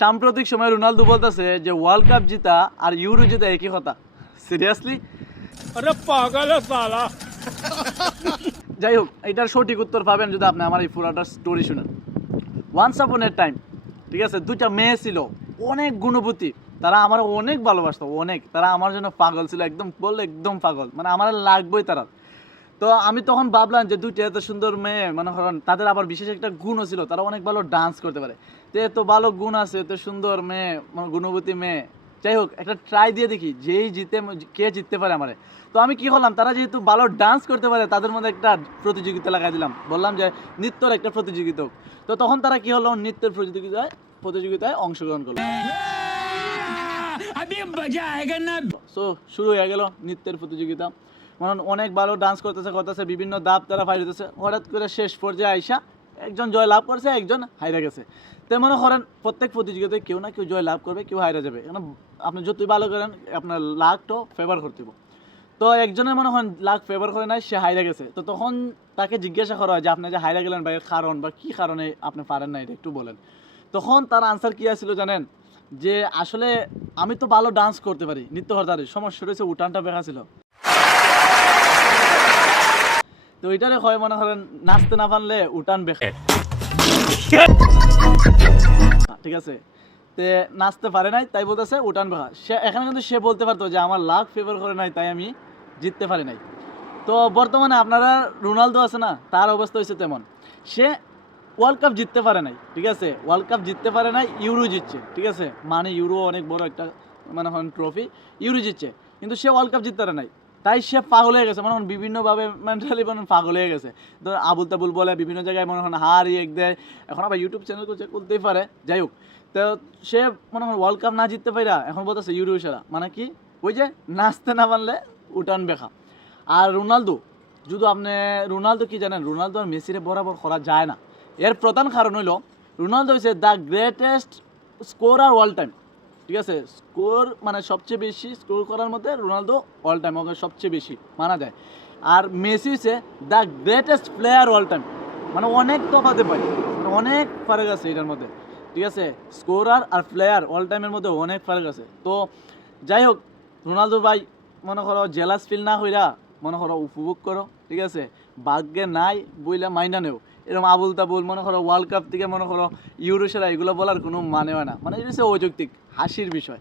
সাম্প্রতিক সময় রোনালদো বলতেছে যে ওয়ার্ল্ড কাপ জিতা আর ইউরো জিতা একই কথা। সিরিয়াসলি? अरे पागल है साला। যাই হোক, এটার সঠিক উত্তর পাবেন যদি আপনি আমার এই পুরাটা স্টোরি শুনেন। ওয়ান্স আপন এ টাইম, ঠিক আছে, দুইটা মেয়ে ছিল, অনেক গুণবতী, তারা আমার অনেক ভালোবাসতো, অনেক, তারা আমার জন্য পাগল ছিল, একদম বললে একদম পাগল, মানে আমার লাগবেই তারা। তো আমি তখন ভাবলাম যে দুইটা এত সুন্দর মেয়ে, মনে করেন তাদের আবার বিশেষ একটা গুণও ছিল, তারা অনেক ভালো ডান্স করতে পারে। তো এত ভালো গুণ আছে, এত সুন্দর মেয়ে, মানে গুণবতী মেয়ে, যাই হোক একটা ট্রাই দিয়ে দেখি যেই কে জিততে পারে আমারে। তো আমি কি করলাম, তারা যেহেতু ভালো ডান্স করতে পারে তাদের মধ্যে একটা প্রতিযোগিতা লাগাই দিলাম, বললাম যে নৃত্যর একটা প্রতিযোগিতা হোক। তো তখন তারা কি হলো, নৃত্যের প্রতিযোগিতায় অংশগ্রহণ করলো। अभी मजा आएगा ना। সো শুরু হয়ে গেল নৃত্যের প্রতিযোগিতা, মানে অনেক ভালো ডান্স করতেছে, বিভিন্ন দাব তারা ফাইট হতেছে। হঠাৎ করে শেষ পর্যায়ে আইসা একজন জয় লাভ করছে, একজন হাইরা গেছে। তো মনে করেন প্রত্যেক প্রতিযোগিতায় কেউ না কেউ জয় লাভ করবে, কেউ হাইরা যাবে, কারণ আপনি যতই ভালো করেন আপনার লাকটাও ফেভার করতে হবে। তো একজনের মনে হয় লাক ফেভার করে নাই, সে হাইরা গেছে। তো তখন তাকে জিজ্ঞাসা করা হয় যে আপনি যে হাইরা গেলেন ভাই, কারণ বা কী কারণে আপনি পারেন না, এটা একটু বলেন। তখন তার আনসার কী আসছিল জানেন, যে আসলে আমি তো ভালো ডান্স করতে পারি, নৃত্য করতে পারি, সমস্যা রয়েছে উঠানটা বেঁকা ছিল। তো ওইটারে হয় মনে করেন নাচতে না পারলে উঠান বেঁকা, ঠিক আছে। তে নাচতে পারে নাই তাই বলতেছে উঠান বেঁকা। সে এখানে কিন্তু সে বলতে পারতো যে আমার লাক ফেভার করে নাই তাই আমি জিততে পারি নাই। তো বর্তমানে আপনারা রোনালদো আছে না, তার অবস্থা হয়েছে তেমন। সে ওয়ার্ল্ড কাপ জিততে পারে নাই, ঠিক আছে, ওয়ার্ল্ড কাপ জিততে পারে নাই, ইউরো জিতছে, ঠিক আছে, মানে ইউরো অনেক বড় একটা মানে ট্রফি, ইউরো জিতছে, কিন্তু সে ওয়ার্ল্ড কাপ জিততে পারে নাই। তাই সে পাগল হয়ে গেছে, মনে হয় বিভিন্নভাবে মেন্টালি মনে পাগল হয়ে গেছে। তো আবুল তাবুল বলে, বিভিন্ন জায়গায় মনে হয় হার ইয়েক দেয়, এখন আবার ইউটিউব চ্যানেল করতেই পারে। যাই হোক, তো সে মনে হয় ওয়ার্ল্ড কাপ না জিততে পাইরা এখন বলতেছে ইউরো সেরা, মানে কি ওই যে নাচতে না পারলে উঠান বেখা। আর রোনালদো, যদি আপনি রোনালদো কি জানেন, রোনালদো আর মেসিরে বরাবর করা যায় না। এর প্রধান কারণ হইল রোনালদো হচ্ছে the greatest scorer all time, ঠিক আছে, স্কোর মানে সবচেয়ে বেশি স্কোর করার মধ্যে রোনালদো অল টাইম ওকে সবচেয়ে বেশি মানা যায়। আর মেসি হচ্ছে the greatest player all time, মানে অনেক তফাতে পাই, মানে অনেক ফারাক আছে এটার মধ্যে, ঠিক আছে, স্কোরার আর প্লেয়ার অল টাইমের মধ্যে অনেক ফারাক আছে। তো যাই হোক, রোনালদো ভাই মনে করো জেলাস ফিল না হইরা মনে করো উপভোগ করো, ঠিক আছে, ভাগ্যে নাই বইলা মাইনা নেও। এরকম আবুল তাবুল মনে করো ওয়ার্ল্ড কাপ থেকে মনে করো ইউরো সেরা এগুলো বলার কোনো মানে হয় না, মানে এটা হচ্ছে অযৌক্তিক হাসির বিষয়।